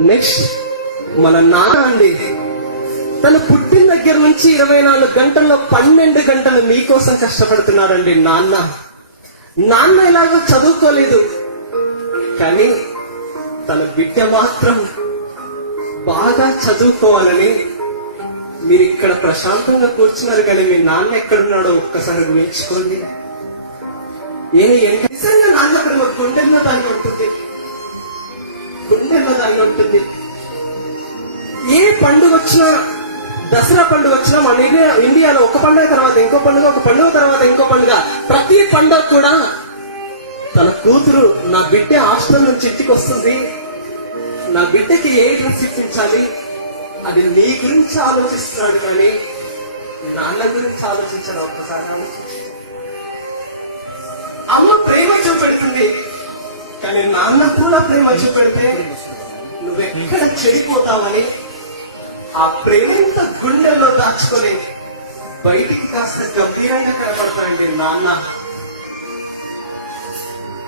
Next మన నాన్న అండి, తను పుట్టిన దగ్గర నుంచి 24 గంటల్లో 12 గంటలు మీకోసం కష్టపడుతున్నాడండి నాన్న. నాన్న ఎలాగో చదువుకోలేదు, కానీ తన బిడ్డ మాత్రం బాగా చదువుకోవాలని మీరు ఇక్కడ ప్రశాంతంగా కూర్చున్నారు. కానీ మీ నాన్న ఎక్కడున్నాడో ఒక్కసారి ఊహించుకోండి. నిజంగా నాన్న ప్రేమ గుండెల్లో దాన్ని ఉంటుంది, గుండెల్లో దాన్ని ఉంటుంది. ఏ పండుగ వచ్చినా, దసరా పండుగ వచ్చినా మన ఇండియాలో ఒక పండుగ తర్వాత ఇంకో పండుగ, ఒక పండుగ తర్వాత ఇంకో పండుగ, ప్రతి పండుగ కూడా తన కూతురు నా బిడ్డ హాస్టల్ నుంచి ఇంటికి వస్తుంది, నా బిడ్డకి ఏ డ్రెస్ ఇప్పించాలి, అది నీ గురించి ఆలోచిస్తున్నాడు కానీ నాన్న గురించి ఆలోచించాను. ఒక్కసారి ఆలోచించి అమ్మ ప్రేమ చూపెడుతుంది, కానీ నాన్న కూడా ప్రేమ చూపెడితే నువ్వెక్కడ చెడిపోతావని ఆ ప్రేమ ఇంత గుండెల్లో దాచుకొని బయటికి కాస్త గంభీరంగా కనబడతాడండి నాన్న.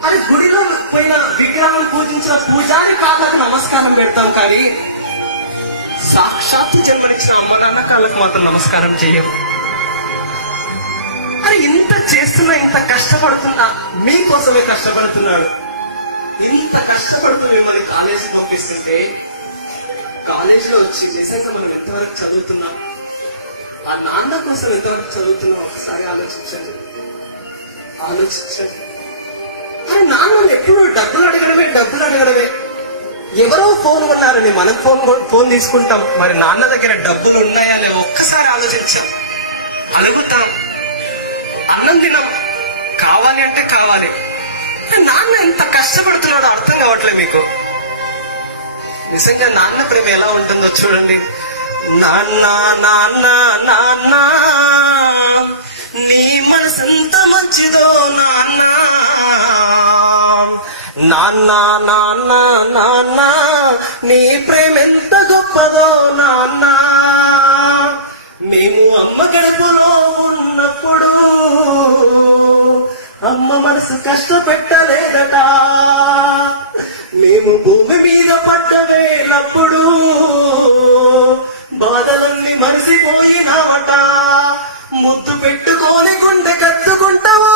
అది గుడిలో పోయిన విగ్రహం పూజించిన పూజారి కాళ్ళకు నమస్కారం పెడతాం, కానీ సాక్షాత్తు జన్మనిచ్చిన అమ్మ నాన్న కాళ్ళకు మాత్రం నమస్కారం చెయ్యం. అది ఇంత చేస్తున్నా, ఇంత కష్టపడుతున్నా మీకోసమే కష్టపడుతున్నాడు. ఇంత కష్టపడుతూ మిమ్మల్ని కాలేజీకి పంపిస్తుంటే కాలేజీలో వచ్చి నిజంగా మనం ఎంతవరకు చదువుతున్నాం, ఆ నాన్న కోసం ఎంతవరకు చదువుతున్నాం ఒకసారి ఆలోచించండి. ఆ నాన్న ఎప్పుడు డబ్బులు అడగడమే. ఎవరో ఫోన్ కొన్నారని మనం ఫోన్ తీసుకుంటాం, మరి నాన్న దగ్గర డబ్బులు ఉన్నాయా లేవో ఒక్కసారి ఆలోచించాం. అడుగుతాం, అన్నం తినం, కావాలి అంటే కావాలి. నాన్న ఎంత కష్టపడుతున్నాడో అర్థం కావట్లేదు మీకు. నిజంగా నాన్న ప్రేమ ఎలా ఉంటుందో చూడండి. నాన్న నాన్న నాన్న నీ మనసెంత మంచిదో నాన్న, నాన్న నాన్న నాన్న నీ ప్రేమ ఎంత గొప్పదో నాన్న. మేము అమ్మ కడుపులో ఉన్నప్పుడు అమ్మ మనసు కష్టపెట్టలేదట, మేము భూమి మీద పడ్డ వేలప్పుడు బాధలన్నీ మరిసిపోయినామట. ముద్దు పెట్టుకొని గుండె కత్తుకుంటావా,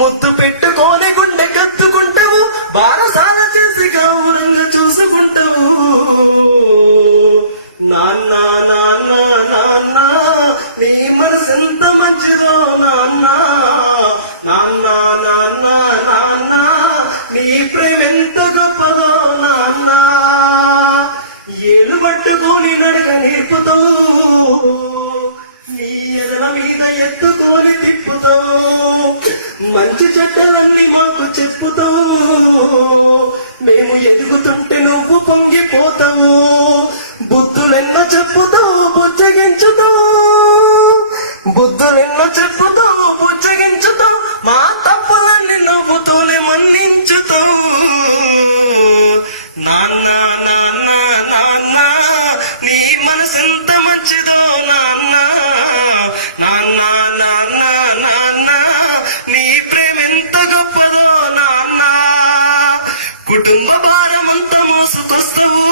ముద్దు పెట్టుకొని గుండె కత్తుకుంటావు, బారసాల చేసి గౌరవంగా చూసుకుంటావు. నాన్న నాన్న నాన్న నీ మనసెంత మంచిదో నాన్న, నాన్న నాన్న నాన్న నీ ప్రేమ ఎంత గొప్పదో నాన్న. ఏలు పట్టుకొని నడక నేర్పుతావు, నీ ఎదల మీద ఎత్తుకొని తిప్పుతావు, మంచి చెడ్డలన్నీ మాకు చెప్పుతావు. మేము ఎదుగుతుంటే నువ్వు పొంగిపోతావు, బుద్ధులెన్నో చెప్పుతావు బుజ్జగించుతావు, బుద్ధులెన్నో చెప్పుతావు బుజ్జగించుతావు, మా తప్పులన్నీ నవ్వుతూనే మన్నించుతావు. నాన్న నాన్న నాన్న నీ మనసెంత మంచిదో నాన్న, నాన్న నాన్న నాన్న నీ ప్రేమ ఎంత గొప్పదో నాన్న. కుటుంబ భారమంతా మోసుకొస్తావు,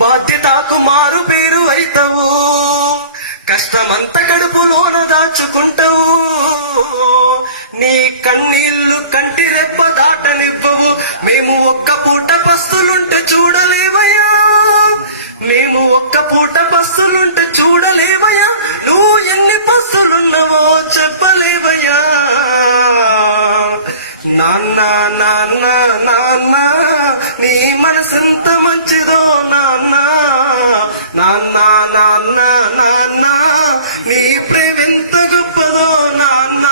బాధ్యతకు మారు పేరు అయితావు, కష్టమంతా కడుపులోన దాచుకుంటావు, నీ కన్నీళ్లు కంటి రెప్ప దాటనివ్వవు. మేము ఒక్క పూట పస్తులుంటే చూడలేవయ్యా, మేము ఒక్క పూట పస్తులుంటే చూడలేవయ్యా, నువ్వు ఎన్ని పస్తులున్నావో చెప్పలేవయ్యా. నాన్న నాన్న నాన్న నీ మనసెంత మంచిదో నాన్న, నాన్న నాన్న నాన్న నీ ప్రేమ ఎంత గొప్పదో నాన్న.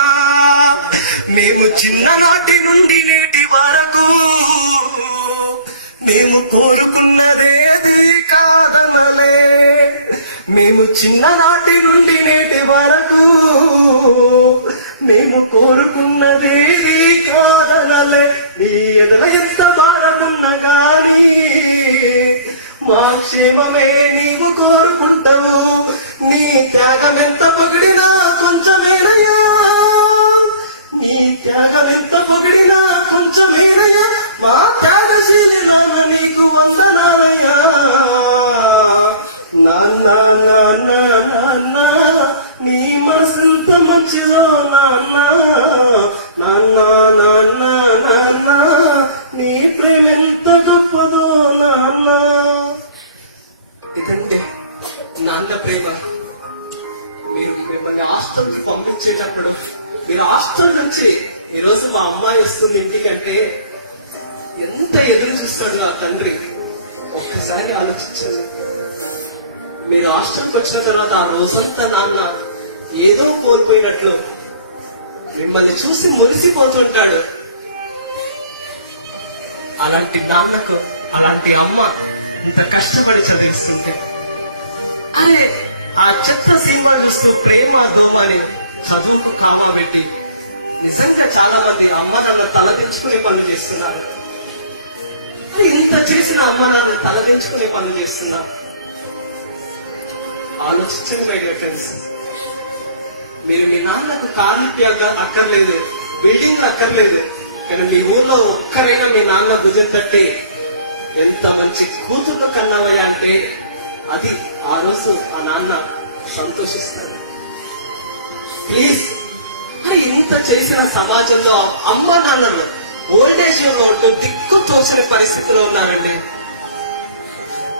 మేము చిన్ననాటి నుండి నేటి వరకు మేము కోరుకున్నదే అది కాదనలే, మేము చిన్ననాటి నుండి నేటి వరకు మేము కోరుకున్నదే కాదనలే. నీ ఎదల ఎంత భారమున్నా గానీ మా క్షేమమే నీవు కోరుకుంటావు, నీ త్యాగమెంత పొగిడినా కొంచెమేనయ్యా, నీ త్యాగమెంత ఎంత పొగిడినా కొంచెం హీనయ్యా మా త్యాగశీలి నాన్న నీకు వందనాలయ్యా నాన్న నాన్న నాన్న నీ మనసెంత మంచిదో నాన్న నాన్న నాన్న నాన్న నీ ప్రేమ ఎంత గొప్పదో నాన్న. ఇదంటే నాన్న ప్రేమ. మీరు మిమ్మల్ని హాస్టల్కి పంపించేటప్పుడు మీరు హాస్టల్ నుంచి ఈరోజు మా అమ్మాయి వస్తుంది ఇంటికంటే ఎంత ఎదురు చూస్తాడు నా తండ్రి. ఒక్కసారి ఆలోచించండి. మీరు హాస్టల్కి వచ్చిన తర్వాత ఆ రోజంతా నాన్న ఏదో కోల్పోయినట్లు మిమ్మల్ని చూసి మురిసిపోతుంటాడు. అలాంటి నాన్నకు అలాంటి అమ్మ ఇంత కష్టపడి చదివిస్తుంది. అరే ఆ చెత్త సినిమా చూస్తూ ప్రేమ దోమ అని చదువుకు కామా పెట్టి నిజంగా చాలా మంది అమ్మ నాన్న తలదించుకునే పనులు చేస్తున్నారు. ఇంత చేసిన అమ్మ నాన్న తలదించుకునే పనులు చేస్తున్నారు. ఆలోచించండి మై డియర్ ఫ్రెండ్స్. మీరు మీ నాన్నకు కాలిపి అక్కర్లేదు, బిల్డింగ్ అక్కర్లేదు, కానీ మీ ఊర్లో ఒక్కరైనా మీ నాన్న భుజం తట్టి ఎంత మంచి కూతురు కన్నావయ్యా అంటే అది ఆ రోజు ఆ నాన్న సంతోషిస్తాడు. ప్లీజ్. అని ఇంత చేసిన సమాజంలో అమ్మ నాన్నలు ఓల్డేజ్ లో ఉంటూ దిక్కు తోచిన పరిస్థితిలో ఉన్నారండి.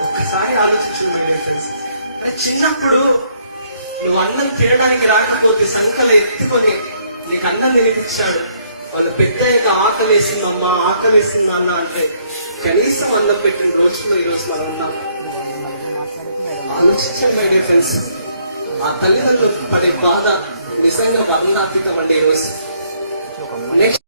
ఒక్కసారి ఆలోచించండి ఫ్రెండ్స్. చిన్నప్పుడు నువ్వు అన్నం తినడానికి రాకపోతే సంకలు ఎత్తుకొని నీకు అన్నం తినిపించాడు. వాళ్ళు పెద్దగా ఆకలేసిందమ్మా ఆకలేసిందా అన్న అంటే కనీసం అన్నం పెట్టిన రోజుల్లో ఈ రోజు మనం ఉన్నాం. ఆలోచించండి మై డియర్ ఫ్రెండ్స్. ఆ తల్లిదండ్రులు పడే బాధ నిజంగా వర్ణాతీతం అండి. ఈ రోజు నెక్స్ట్